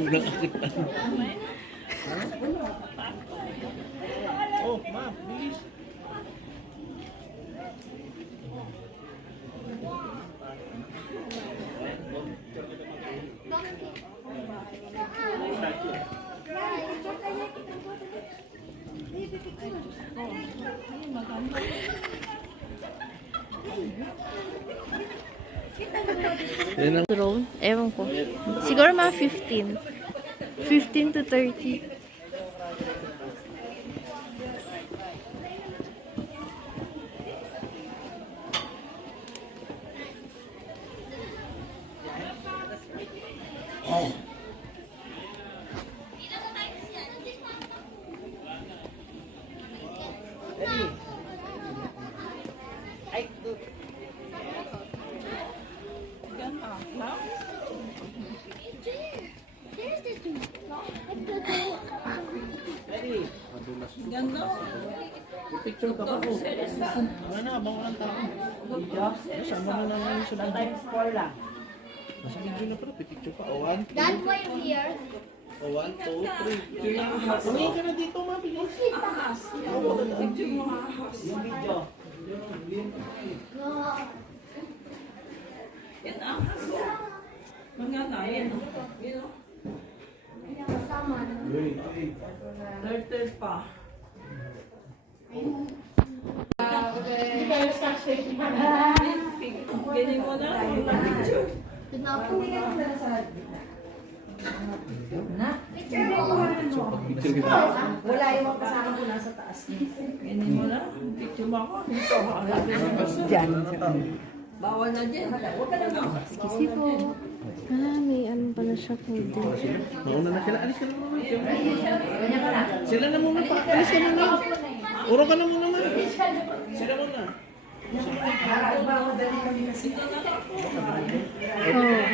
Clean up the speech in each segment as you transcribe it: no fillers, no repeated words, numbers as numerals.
Unang akitan. Oh, ma'am, bilis. Drone? Ewan ko. Siguro mga 15. 15 to 30. Ganda. Picture ka pa ko. Ano na, abang walang tao. Sama mo na ngayon sa video. Nasa video na pala, picture pa. O, 1, 2. Dad, why you here? O, 1, 2, 3. Tumingin ka na dito, mabilis. Picture mo. Yung video. Yan ang mga nayan. You know? Turtle pa. Ganyan mo na. Picture kita. Wala yung kasama ko nasa taas. Ganyan mo na. Picture mo ako. Ito. Diyan. Bawal na dyan. Excuse po. May ano pala siya po din. Mauna na sila. Alis ka na muna. Sila na muna. Alis ka na muna. Uro ka na muna, man. Sila muna. Oh.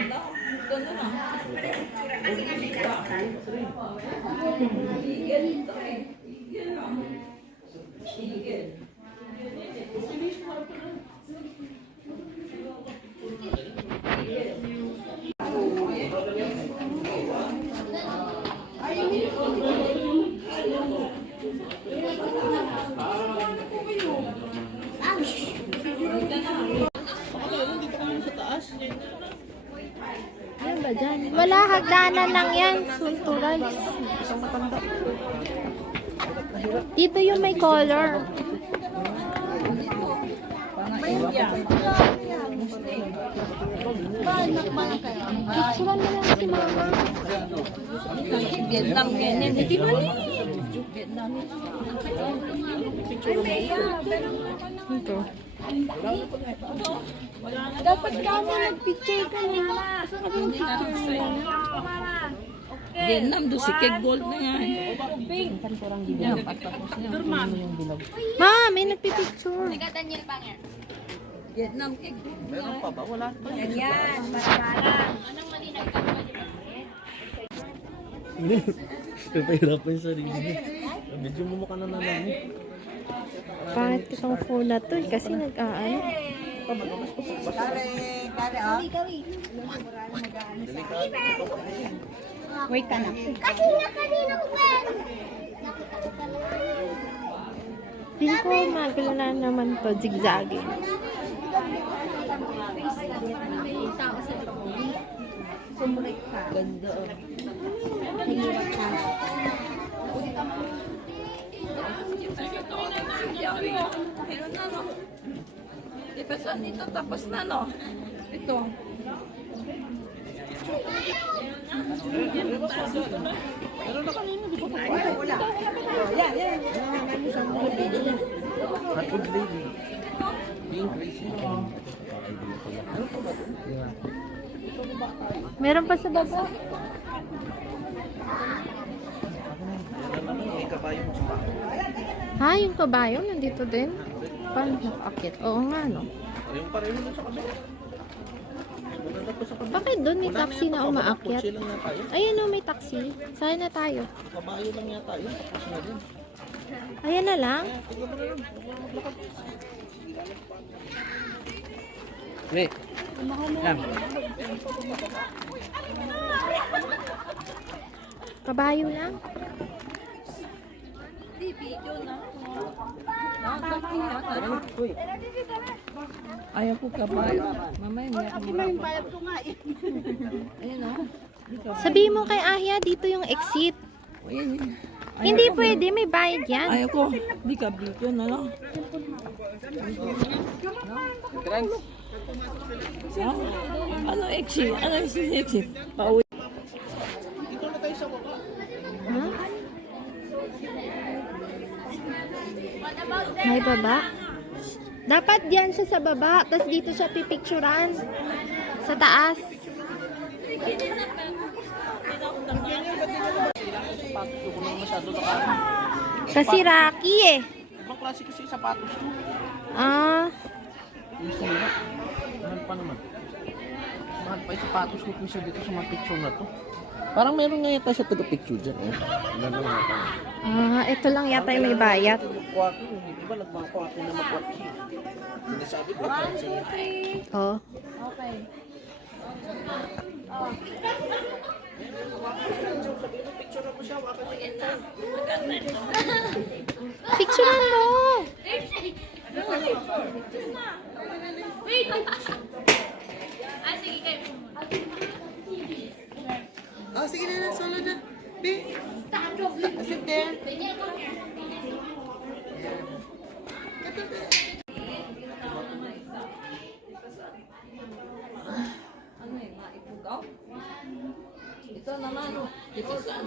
Ano ba dyan? Wala, hagdanan lang yan. Sultural. Dito yung may color. Picturean mo lang si mama. Vietnam ganyan. Hindi ba ni? Vietnam. Ito. Dapat kami nag-picture ka na. Sabi yung picture mo. Vietnam do si keg gold na nga. Ma, may nagpipicture. Vietnam keg gold. Meron pa ba? Wala pa. Yan, maragalan. Napahirapan yung sarili niya. Medyo mumukha na nalang. Pangit itong phone na to kasi nag-aano. Wait ka na. Kasi nga kanina ko ba? Hindi ko magulo na naman to, zigzagging. Sumulit ka. Ganda. Hirap ka. Meron na no. Ipasan dito tapos na no. Ito. Wala. Yan, yan. Hot baby. Being crazy. Meron pa sa baba. May kabayo mo sa bahay. Ha, yung kabayo nandito din? Paano nakakit? Oo nga, no? Yung pareho na sa kabila. Maganda pa sa kabila. Bakit doon may taxi na umaakyat? Kotse lang yata yun. Ayan o, may taxi. Saan na tayo? Kabayo lang yata yun. Tapos na din. Ayan na lang? Tignan mo na lang. Maglakad. Wait. Kabayo lang. Di, video na. Nakakihan. Ayaw ko kabayo. Mamaya niya ako Bayad ko nga eh. Ayun o. Sabihin mo kay Ahia, dito yung exit. Ayun. Hindi pwede, may bayad yan. Ayaw ko. Di ka video na lang. Ha? Ano exit? Ano exit? Pauwi. Dito na tayo sa baba. Huh? May baba? Dapat diyan siya sa baba, tapos dito siya pipicturan. Sa taas. Sapatos ko na masyado naka. Kasi Rocky eh. Ibang klase kasi yung sapatos ko. Ah, Yung sira. Mahal pa naman. Mahal pa yung sapatos ko kung dito sa mga picture na to. Parang meron nga yata siya taga-picture dyan. Eh. Ganun nga pa. ito lang yata yung may bayad. Nagkuha ko. Di ba nagkuha ko na mag-what siya. Hindi sabi ko. Oh. Picturean mo. Oh, sige na, solo na. Be. Sit there. Ano yung maipugaw? Ito naman. Ito saan?